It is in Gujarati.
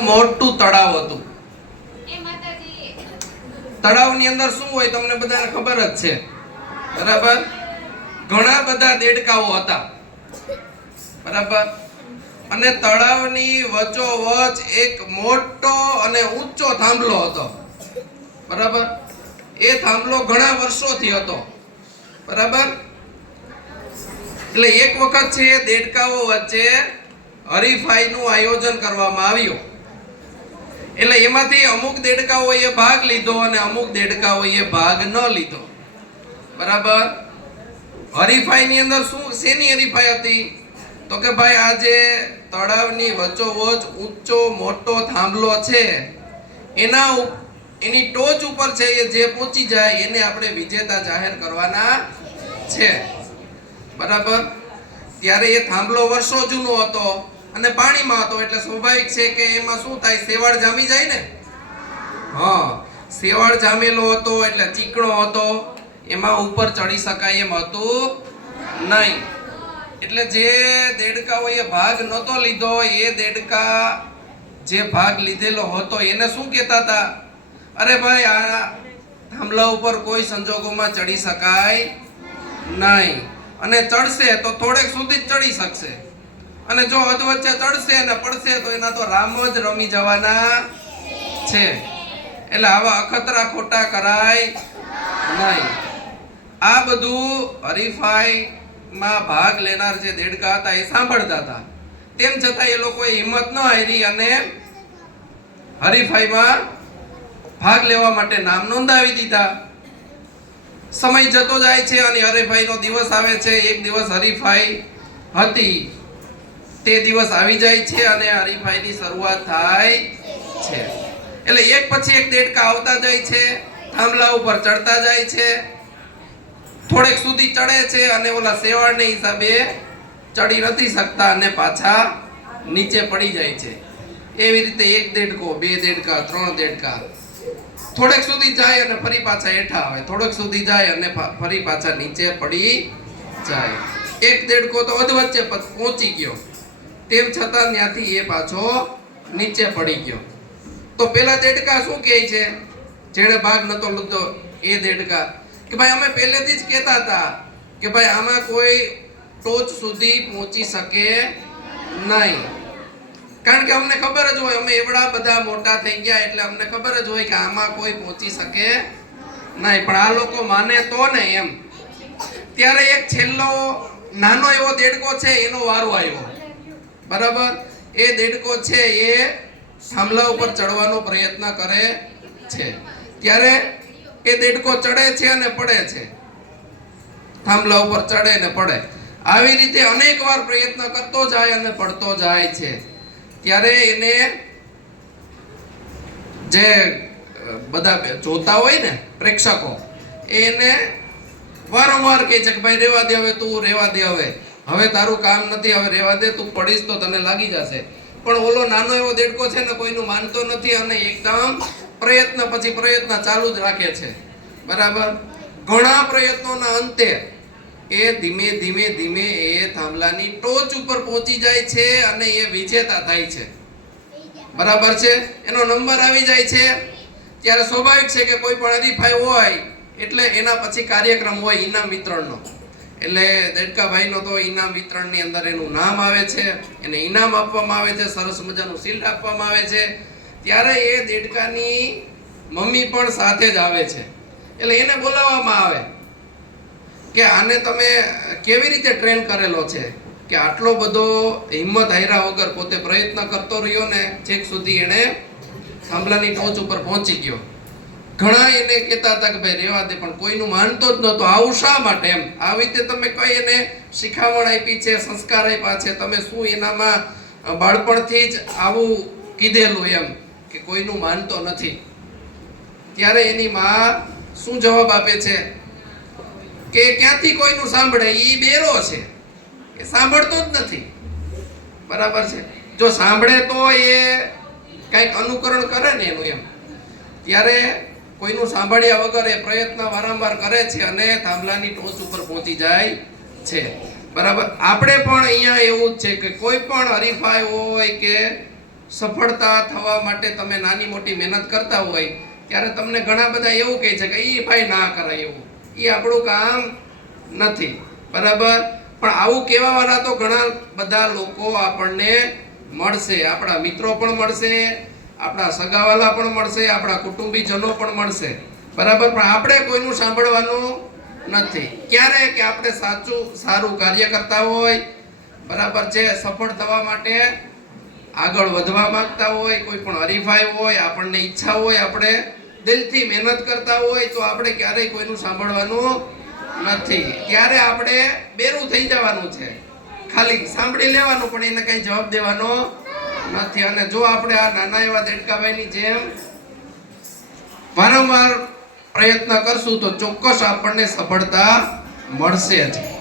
મોટું તળાવ હતું. તળાવની અંદર શું હોય તમને બધાને ખબર જ છે. બરાબર? ઘણા બધા દેડકાઓ હતા. બરાબર? અને તળાવની વચોવચ એક મોટો અને ઊંચો થાંભલો હતો. બરાબર? એ થાંભલો ઘણા વર્ષોથી હતો. બરાબર? એટલે એક વખત છે દેડકાઓ વચ્ચે હરીફાઈનું આયોજન કરવામાં આવ્યું. એટલે એમાંથી અમુક દેડકાઓએ ભાગ લીધો અને અમુક દેડકાઓએ ભાગ ન લીધો. બરાબર? હરીફાઈની અંદર શું, શેની હરીફાઈ હતી? તો કે ભાઈ, આજે તળાવની વચ્ચોવચ ઊંચો મોટો થાંભલો છે. એના એની ટોચ ઉપર છે એ જે પહોંચી જાય, એને આપણે વિજેતા જાહેર કરવાના છે. બરાબર? ત્યારે એ થાંભલો વર્ષો જૂનો હતો. અને પાણીમાં હતો એટલે સ્વાભાવિક છે કે એમાં શું થાય સેવાળ જામી જાય ને? હા સેવાળ જામેલો હતો એટલે ચીકણો હતો. એમાં ઉપર ચડી શકાય એમ હતું નહીં. એટલે જે દેડકાઓએ ભાગ નહોતો લીધો, એ દેડકા જે ભાગ લીધેલો હતો, એને શું કહેતા હતા? અરે ભાઈ, આ થાંભલા ઉપર કોઈ સંજોગોમાં ચડી શકાય નહીં. અને ચડશે તો થોડેક સુધી જ ચડી શકશે. અને જો અધવચ્ચે ચડશે અને પડશે તો એના તો રામ જ રમી જવાના છે. એટલે આવા અખતરા ખોટા કરાય નહીં. આ બધું હરીફાઈમાં ભાગ લેનાર જે દેડકા હતા એ સાંભળતા હતા. તેમ છતાં એ લોકોએ હિંમત ન હારી અને હરીફાઈમાં ભાગ લેવા માટે નામ નોંધાવી દીધા. સમય જતો જાય છે અને હરીફાઈનો દિવસ આવે છે. એક દિવસ હરીફાઈ હતી. તે દિવસ આવી જાય છે અને હરીફાઈની શરૂઆત થાય છે. એટલે એક પછી એક દેડકા આવતા જાય છે, થાંભલા ઉપર ચડતા જાય છે. થોડેક સુધી ચડે છે અને ઓલા સેવાળને હિસાબે ચડી નથી શકતા અને પાછા નીચે પડી જાય છે. એવી રીતે એક દેડકો, બે દેડકા, ત્રણ દેડકા થોડેક સુધી જાય અને ફરી પાછા હેઠા આવે. થોડેક સુધી જાય અને ફરી પાછા નીચે પડી જાય. એક દેડકો તો અધવચ્ચે વચ્ચે પહોંચી ગયો. તેમ છતાં ત્યાંથી એ પાછો નીચે પડી ગયો. તો પેલા દેડકા શું કહે છે? જેણે ભાગ નતો લીધો, એ દેડકા કે ભાઈ અમે પહેલેથી જ કહેતા હતા કે ભાઈ આમાં કોઈ ટોચ સુધી પહોંચી શકે નહીં. કારણ કે અમને ખબર જ હોય, અમે એવડા બધા મોટા થઈ ગયા એટલે અમને ખબર જ હોય કે આમાં કોઈ પહોંચી શકે નહીં. પણ આ લોકો માને તો ને એમ. ત્યારે એક છેલ્લો નાનો એવો દેડકો છે, એનો વારો આવ્યો. બરાબર? એ દેડકો છે એ થાંભલા ઉપર ચડવાનો પ્રયત્ન કરે છે. ત્યારે એ દેડકો ચડે છે અને પડે છે. થાંભલા ઉપર ચડે ને પડે. આવી રીતે અનેક વાર પ્રયત્ન કરતો જાય અને પડતો જાય છે. ત્યારે એને જે બધા જોતા હોય ને પ્રેક્ષકો, એને વારંવાર કહે છે કે, ભાઈ, રેવા દે હવે તું, રેવા દે હવે. હવે તારું કામ નથી, હવે રેવા દે, તું પડીશ તો તને લાગી જશે. પણ ઓલો નાનો એવો દેડકો છે ને, કોઈનું માનતો નથી અને એકદમ પ્રયત્ન પછી પ્રયત્ન ચાલુ જ રાખે છે. બરાબર? ઘણા પ્રયત્નોના અંતે એ ધીમે ધીમે ધીમે એ થાંભલાની ટોચ ઉપર પહોંચી જાય છે અને એ વિજેતા થાય છે. બરાબર છે? એનો નંબર આવી જાય છે. ત્યારે સ્વાભાવિક છે કે કોઈ પણ હરીફાઈ હોય, એટલે એના પછી કાર્યક્રમ હોય ઇનામ વિતરણનો. એટલે દેડકાભાઈનો તો ઇનામ વિતરણની અંદર એનું નામ આવે છે, એને ઇનામ આપવામાં આવે છે, સરસ મજાનું શિલ્ડ આપવામાં આવે છે. ત્યારે એ દેડકાની મમ્મી પણ સાથે જ આવે છે. એટલે એને બોલાવવામાં આવે કે આને તમે કેવી રીતે ટ્રેન કરેલો છે? કે આટલો બધો હિંમત હાર્યા વગર પોતે પ્રયત્ન કરતો રહ્યો ને, છેક સુધી એણે થાંભલાની ટોચ ઉપર પહોંચી ગયો. ઘણા એને કહેતા હતા કે ભાઈ રેવા દે, પણ કોઈનું માનતો જ નહોતો. આવું શા માટે એમ? આવી રીતે તમે કઈ એને શિખામણ આપી છે, સંસ્કાર આપ્યા છે, તમે શું એનામાં બાળપણથી જ આવું કીધેલું એમ કે કોઈનું માનતો નથી? ત્યારે એની માં શું જવાબ આપે છે? કે ક્યાંથી કોઈનું સાંભળે? એ બેરો છે. એ સાંભળતો જ નથી. બરાબર છે? જો સાંભળે તો એ કંઈક અનુકરણ કરે ને એનું એમ. ત્યારે કોઈનું સાંભળ્યા વગર એ પ્રયત્ન વારંવાર કરે છે અને થાંભલાની ટોચ ઉપર પહોંચી જાય છે. બરાબર? આપણે પણ અહીંયા એવું જ છે કે કોઈ પણ હરીફાઈ હોય કે સફળતા થવા માટે તમે નાની મોટી મહેનત કરતા હોય, ત્યારે તમને ઘણા બધા એવું કહે છે કે એ ભાઈ ના કરાય એવું. એ આપણું કામ નથી. બરાબર? પણ આવું કહેવાવાળા તો ઘણા બધા લોકો આપણને મળશે, આપણા મિત્રો પણ મળશે આપણા સગાવાલા પણ મળશે, આપણા કુટુંબીજનો પણ મળશે. બરાબર? પણ આપણે કોઈનું સાંભળવાનું નથી. ક્યારે કે આપણે સાચું, સારું કાર્ય કરતા હોય, બરાબર છે, સફળ થવા માટે આગળ વધવા માંગતા હોય, કોઈ પણ હરીફાઈ હોય, આપણને ઈચ્છા હોય, આપણે દિલથી મહેનત કરતા હોય, તો આપણે ક્યારેય કોઈનું સાંભળવાનું નથી. ત્યારે આપણે બેરું થઈ જવાનું છે? ખાલી સાંભળી લેવાનું, પણ એને કંઈ જવાબ દેવાનો નથી. અને જો આપણે આ નાના એવા દેડકાભાઈની જેમ વારંવાર પ્રયત્ન કરશું તો ચોક્કસ આપણને સફળતા મળશે જ.